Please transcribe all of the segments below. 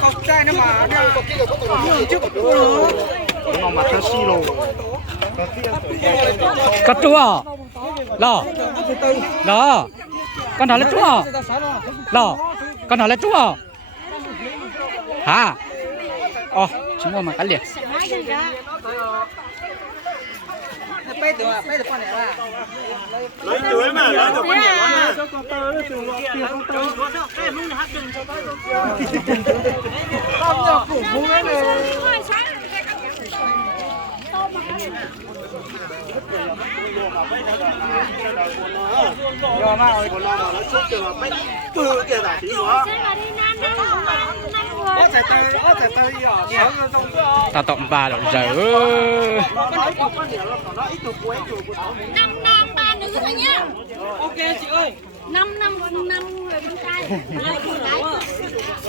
Không trai nó mà chứ nó mà thằng xì lô cắt chua lò đó con nào lấy chua lò con nào lấy chua hả chúng mua mà cắt liền bây giờ con này là lấy chuối mà lấy được con nhảy mà không được củ muối này rồi mà còn lo mà nó chốt được mấy từ kia là tí nữa có thể tới rồi tao tọm ba rồi giờ năm ba nữ thôi nhá. ok chị ơi 5 người con trai.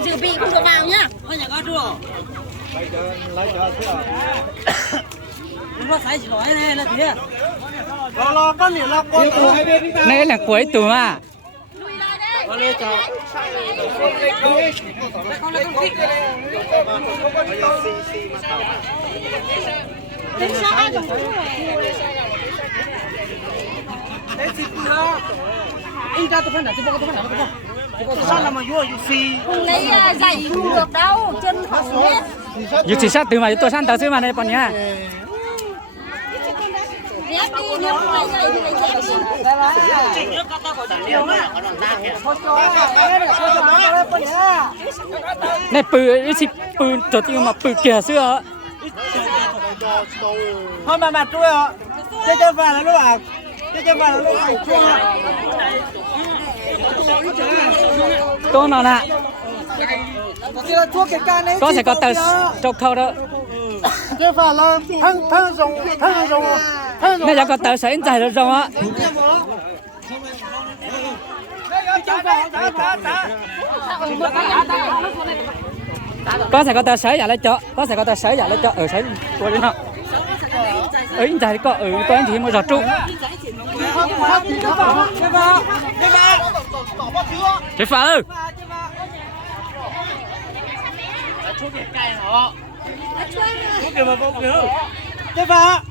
Dự bị không được vào nhá. ôi nhà con chưa nó sai chỉ nói này là gì lo con này lo con này là cuối tuần à Lùi lại đây. anh ra tôi phải nào sao là mà vô xì Không lấy giày không được đâu, chân hỏng hết. dù chỉ sát từ mà tôi sang tao xíu mà đây bọn nhá Dép đi, nếu không lấy giày thì lấy dép đi. này bự chỉ bựตัวที่มาbự kia xưa thôi mà mặt tôi ạ chơi vào là lúc à chơi vào là lúc phải chua tôi nói nè có sẽ có tờ cho khâu đó cái phải là thân dùng này giờ có tờ sẽ chạy được rồi á có sẽ có tờ sấy giả lấy cho có sẽ có tờ sấy giả lấy cho ở sấy tôi đi nào ấy chạy có ở tôi anh thì mới giọt trụ chế phá ơi chơi vào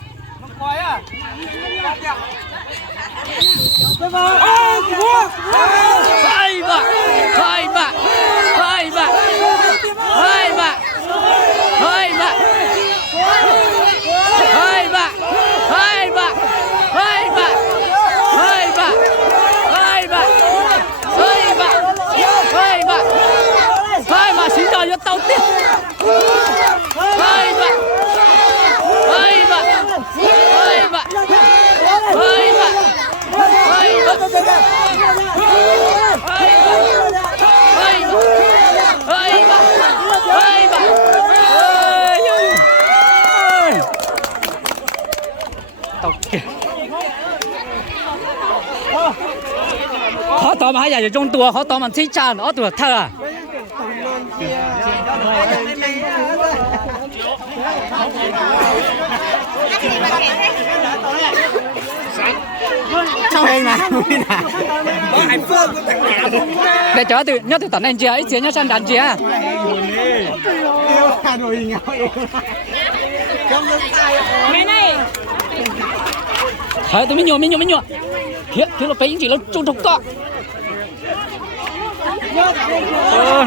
quay à chơi vào hai ba hai ba hai ba hai ba hai ba hai ba hai ba hai ba hai ba hai ba hai ba hai ba hai ba xin cho tao tiếp hai ba hai ba hai ba hai ba họ tóm hai giờ trong tua họ tóm mình thích chán họ tua thơ à sao hình mà để cho từ nhớ từ tận anh chia ít chia nhớ sang đàn chia Mày này. thôi tôi mới nhua hiện thiếu là phải chỉ là trung thực to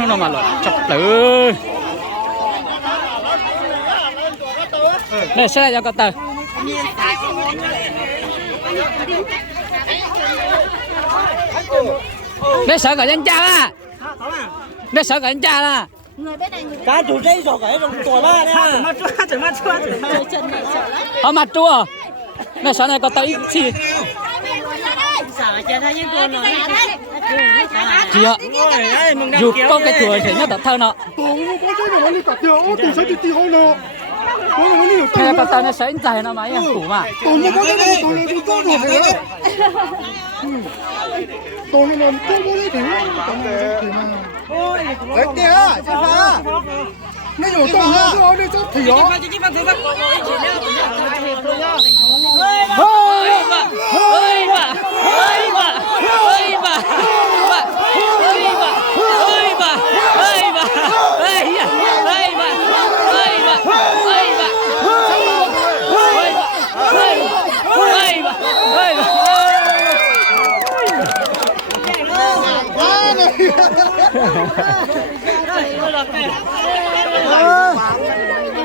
nó mà rồi chọc tử đây sẽ là cho con tờ đây sợ cả dân cha à đây sợ cả dân cha à Người bên này người bên cá chủ dây rồi cái trong tuổi ba đấy ha này chân này sợ lắm. họ mặt chua đây sợ này có tới gì xả chè thay những con rồi chị ạ dù có cái tuổi thì nhớ tập thơ nó hay là con tờ này sẽ dài nó máy củ mà đấy kìa chị phá mấy nhiều tông nữa cứ nói đi chút thì đó ơi bà ơi bà ơi bà ơi bà ơi bà ơi bà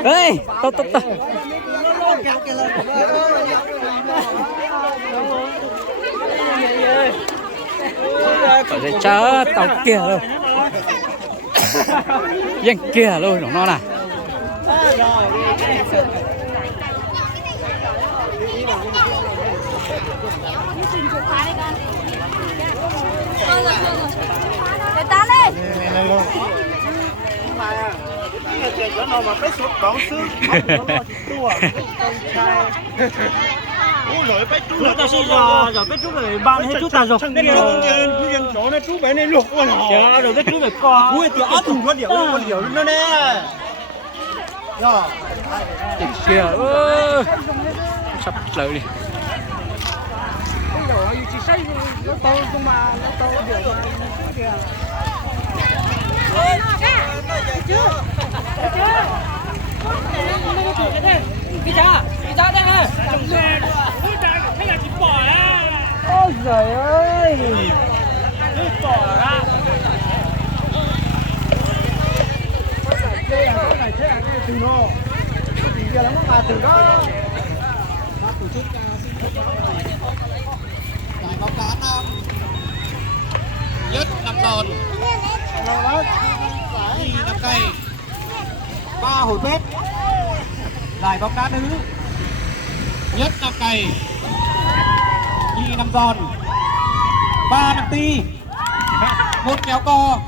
ê tốt tốt tốt có thể chớ tàu kia luôn dân kia luôn nó nè Để ta lên. Lúc ta xin giờ biết chú phải ban hết chú ta rồi. Nên chú chó này chú bé này luộc con hả? Dạ, rồi biết chú phải co. Ui, thì ớt thùng con điểu nó nè. Rồi. kìa sắp lợi đi Ôi giời ơi. Từ nó thì giờ nó mà từ đó Giải bóng đá nam nhất 5 đòn, 5 cây, 3 hồi bếp. Giải bóng đá nữ nhất 5 cây, 5 giòn, 3 năm ti, 1 kéo co,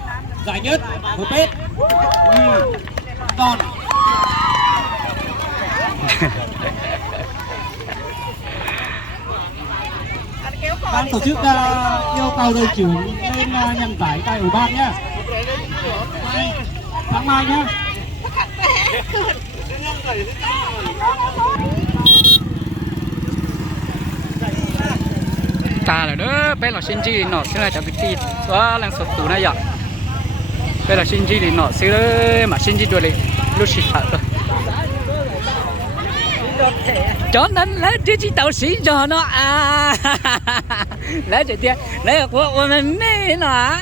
giải nhất hồi bếp. đòn. Ban tổ chức yêu cầu đội trưởng lên nhận giải tại ủy ban nhé. Sáng mai nhé. ta là đó bé là sinh chi nọ xưa là cho cái gì xóa lần sụt tủ này vậy bé là sinh chi thì nọ xưa mà sinh chi đuổi đi lúc xịt thật rồi cho nên lấy cái gì tàu xí cho nó à lấy cái tiền lấy của mình nè nó